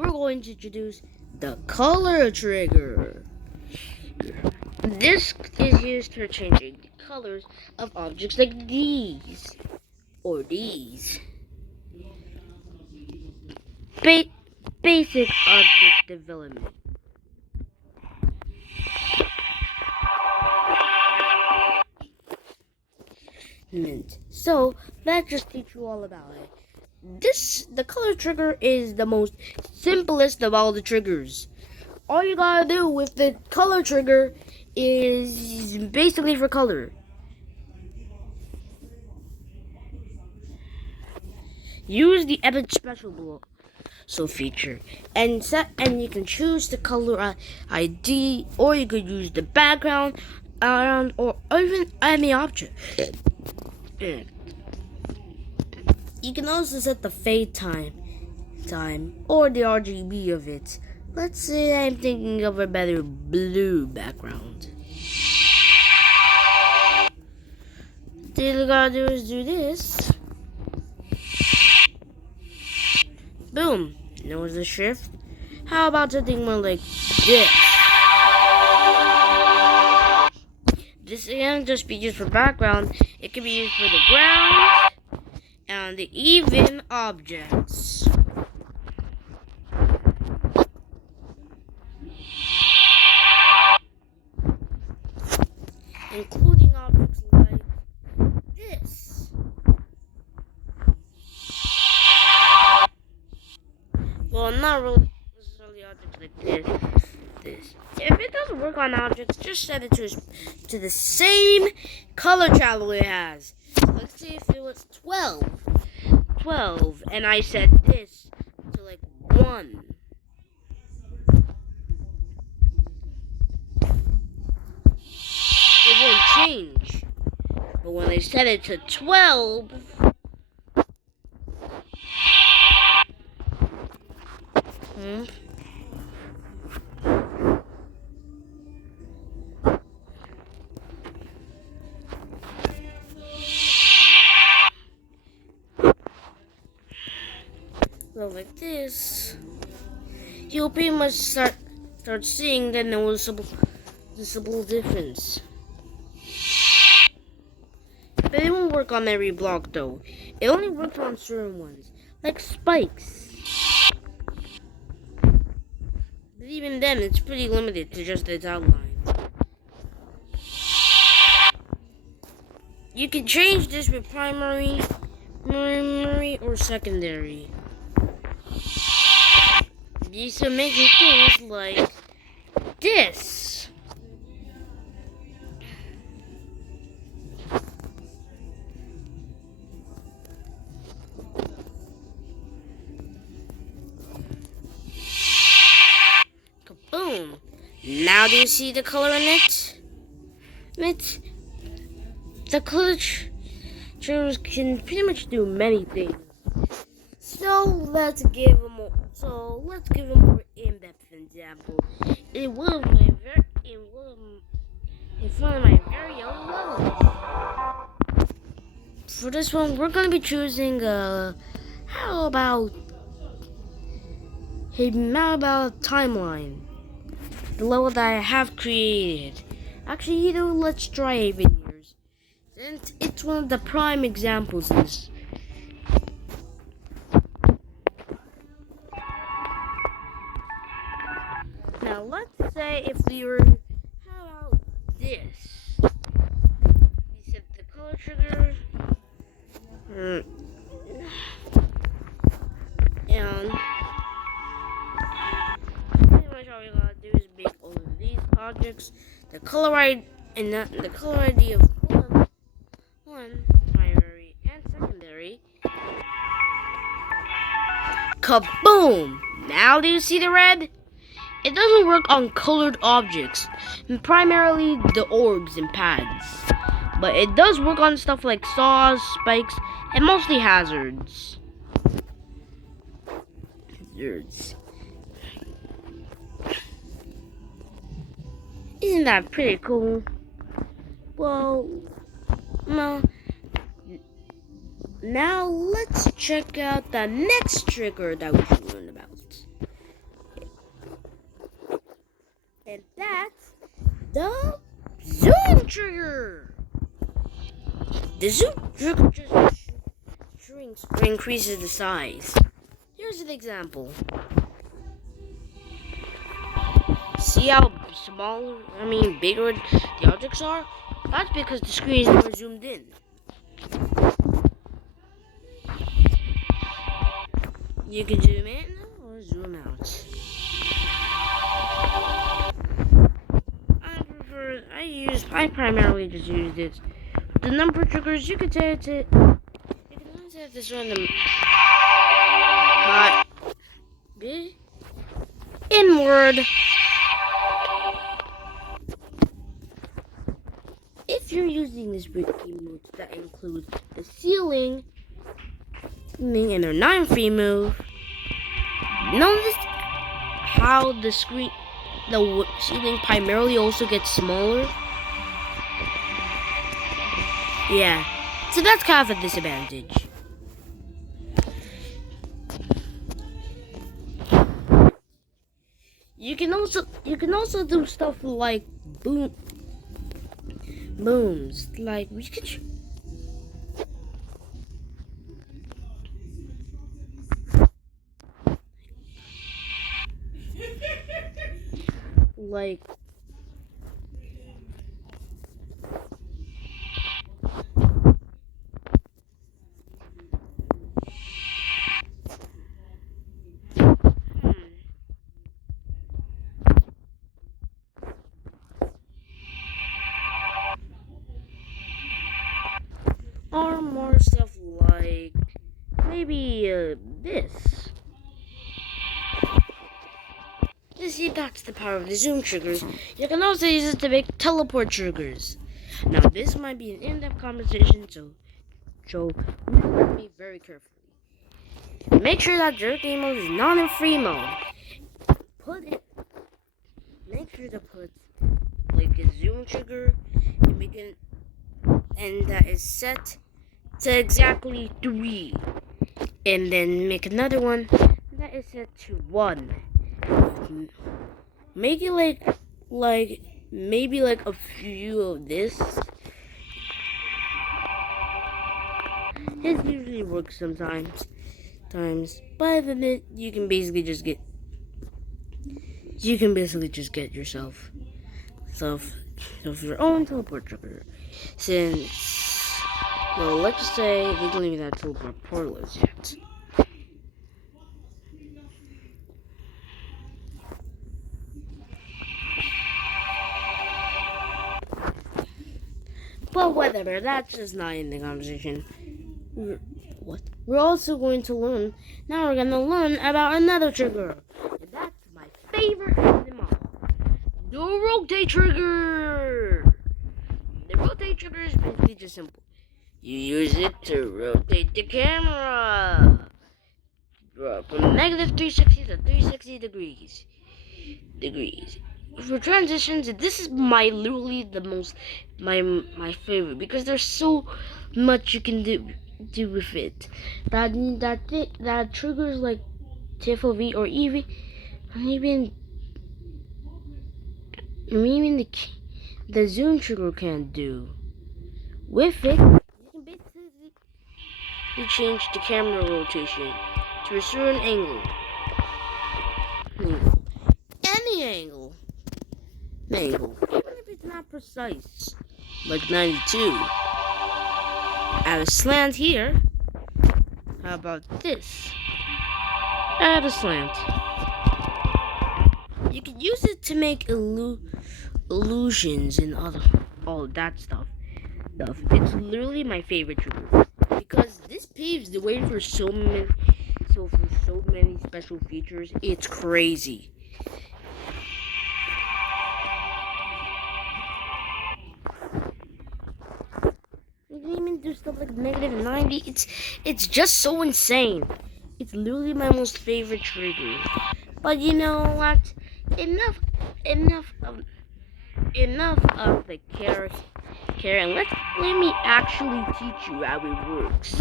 we're going to introduce the color trigger. This is used for changing the colors of objects like these or these. Basic object development. So let's just teach you all about it. The color trigger is the most simplest of all the triggers. All you gotta do with the color trigger is basically for color. Use the edit special feature and you can choose the color ID, or you could use the background or even any object. You can also set the fade time or the RGB of it. Let's say I'm thinking of a better blue background. All you gotta do is do this. Boom. Notice the shift? How about something more like this? This can just be used for background. It can be used for the ground and the even objects. Including objects like this. Well, not really necessarily objects like this. If it doesn't work on objects, just set it to the same color channel it has. Let's see if it was 12, and I set this to like 1. It won't change. But when I set it to 12, so like this, you'll pretty much start seeing the noticeable difference. But it won't work on every block though. It only works on certain ones, like spikes. But even then, it's pretty limited to just its outline. You can change this with primary or secondary. You can make things like this. Boom! Now do you see the color in it? The color triggers can pretty much do many things. So let's give a more in-depth example. In front of my very own level. For this one, we're gonna be choosing how about timeline. The level that I have created. Actually, let's try 8 years. Since it's one of the prime examples of this. Now, let's say if we were, how about this? We set the color trigger. And pretty much all we gotta do is make all of these objects the color ID of one primary and secondary. Kaboom! Now do you see the red? It doesn't work on colored objects, primarily the orbs and pads, but it does work on stuff like saws, spikes, and mostly hazards. Isn't that pretty cool? Well, no. Now let's check out the next trigger that we should learn about. The zoom trigger just shrinks or increases the size. Here's an example. See how bigger the objects are? That's because the screen is more zoomed in. You can zoom in or zoom out. I primarily just use this. The number triggers, you can set this random hot bit inward. If you're using this brick emotes that include the ceiling and a 9 free move, notice how the ceiling primarily also gets smaller. Yeah, so that's kind of a disadvantage. You can also do stuff like booms, like we could. Like or more stuff like maybe this. You see, that's the power of the zoom triggers. You can also use it to make teleport triggers. Now, this might be an in-depth conversation, so listen to me very carefully. Make sure that your game mode is not in free mode. Make sure to put like a zoom trigger and that is set to exactly 3. And then make another one that is set to 1. Make it maybe like a few of this. It usually works sometimes. But then you can basically just get yourself your own teleport trigger. Let's just say we don't even have teleport portals yet. But whatever, that's just not in the conversation. We're also going to learn. Now we're going to learn about another trigger. And that's my favorite of them all. The rotate trigger. The rotate trigger is basically just simple. You use it to rotate the camera from negative 360 to 360 degrees. For transitions, this is literally the most my favorite because there's so much you can do with it. That triggers like FOV or even the zoom trigger can't do. With it, you can basically change the camera rotation to a certain angle. Any angle. Even if it's not precise, like 92. I have a slant here. How about this? I have a slant. You can use it to make illusions and all that stuff. It's literally my favorite trigger because this paves the way for so many special features. It's crazy. You can even do stuff like negative 90. It's just so insane. It's literally my most favorite trigger. But you know what? Enough of the care, and let me actually teach you how it works.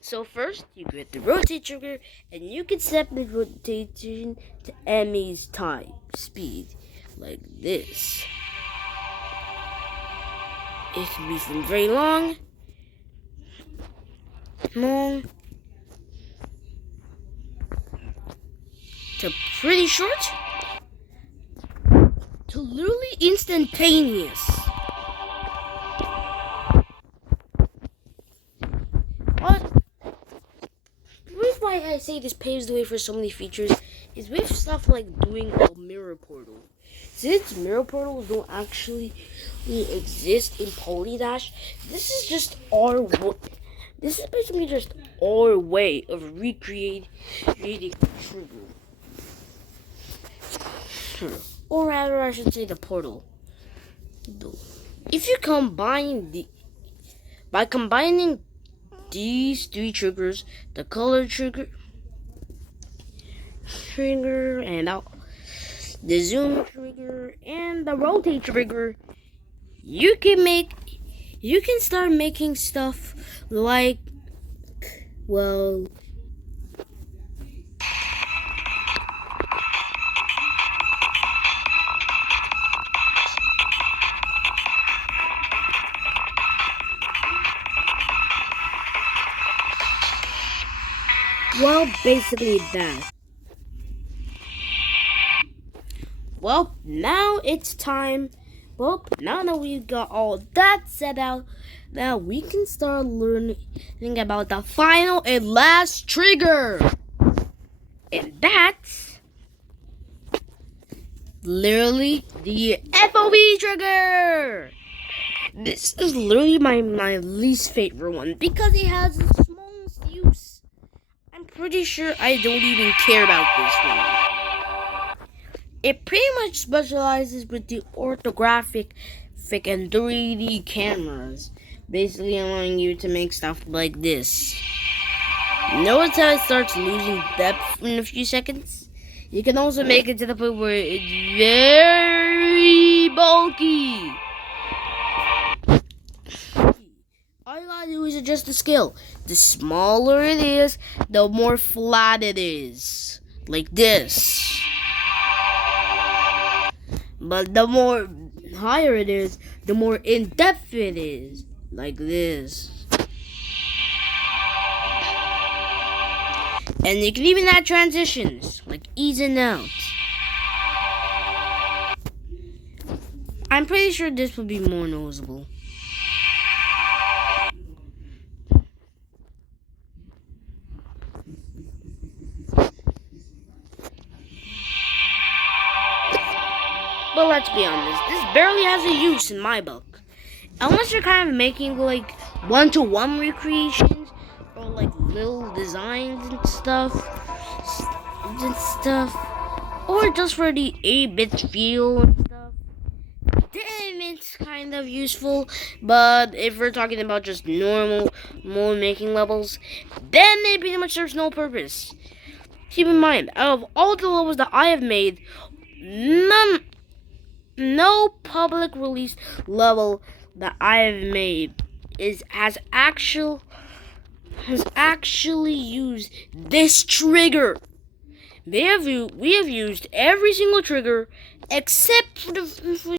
So first, you get the rotate trigger, and you can set the rotation to enemy's speed, like this. It can be from very long long to pretty short to literally instantaneous. But the reason why I say this paves the way for so many features is with stuff like doing a mirror portal. Since mirror portals don't actually exist in POLYDASH, this is basically just our way of recreating a trigger. Or rather, I should say the portal. If you by combining these three triggers, the color trigger, and the zoom trigger, and the rotate trigger, you can start making stuff like, well, basically that. Well, now it's time. Well, now that we've got all that set out, now we can start learning about the final and last trigger. And that's literally the FOV trigger. This is literally my least favorite one because it has the smallest use. I'm pretty sure I don't even care about this one. It pretty much specializes with the orthographic and 3D cameras, basically allowing you to make stuff like this. Notice how it starts losing depth in a few seconds? You can also make it to the point where it's very bulky. All you gotta do is adjust the scale. The smaller it is, the more flat it is. Like this. But the more higher it is, the more in-depth it is. Like this. And you can even add transitions, like ease and out. I'm pretty sure this will be more noticeable. But let's be honest, this barely has a use in my book. Unless you're kind of making like one-to-one recreations or like little designs and stuff. Or just for the 8-bit feel and stuff. Then it's kind of useful. But if we're talking about just normal making levels, then it pretty much serves no purpose. Keep in mind, out of all the levels that I have made, no public release level that I have made has actually used this trigger. We have used every single trigger except for the